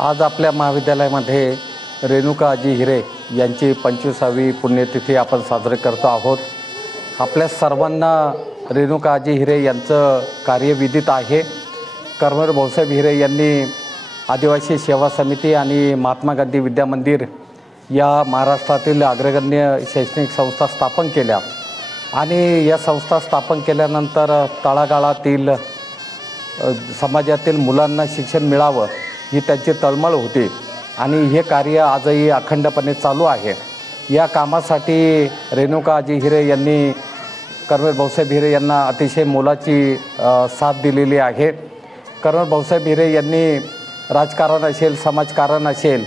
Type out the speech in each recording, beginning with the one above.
आज आपल्या महाविद्यालयामध्ये रेणुका आजी हिरे यांची 25वी पुण्यतिथी आपण साजरी करतो आहोत। आपल्या सर्वांना रेणुका आजी हिरे यांचं कार्य विदित आहे। कर्मवीर भाऊसाहेब हिरे यांनी आदिवासी सेवा समिती आणि महात्मा गांधी विद्या मंदिर या महाराष्ट्रातील अग्रगण्य शैक्षणिक संस्था स्थापन केल्या आणि या संस्था स्थापन केल्यानंतर तळागाळातील समाजातील मुलांना शिक्षण मिळावं ही त्यांची तळमळ होती आणि हे कार्य आजही अखंडपणे चालू आहे। या कामासाठी रेणुका आजी हिरे यांनी कर्मवीर भाऊसाहेब हिरे यांना अतिशय मोलाची साथ दिलेली आहे। कर्मवीर भाऊसाहेब हिरे यांनी राजकारण असेल, समाजकारण असेल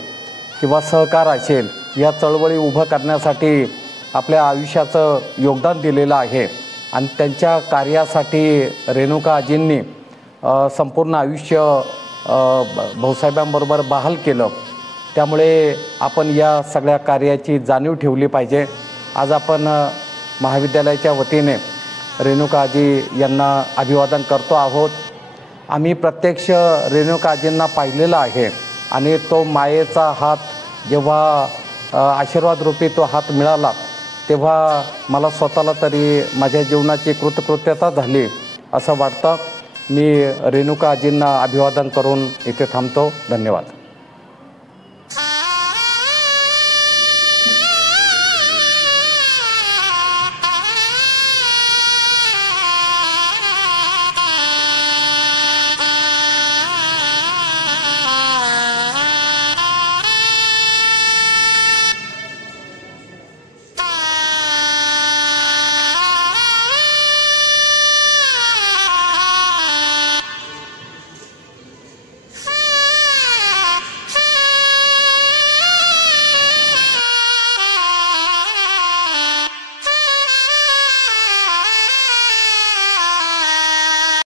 किंवा सहकार असेल या चळवळी उभं करण्यासाठी आपल्या आयुष्याचं योगदान दिलेलं आहे आणि त्यांच्या कार्यासाठी रेणुका आजींनी संपूर्ण आयुष्य भाऊसाहेबांबरोबर बहाल केलं। त्यामुळे आपण या सगळ्या कार्याची जाणीव ठेवली पाहिजे। आज आपण महाविद्यालयाच्या वतीने रेणुका आजी यांना अभिवादन करतो आहोत। आम्ही प्रत्यक्ष रेणुका आजींना पाहिलेलं आहे आणि तो मायेचा हात जेव्हा आशीर्वाद रूपी तो हात मिळाला तेव्हा मला स्वतःला तरी माझ्या जीवनाची कृतकृत्यता झाली असं वाटतं। मी रेणुका आजींना अभिवादन करून इथे थांबतो। धन्यवाद।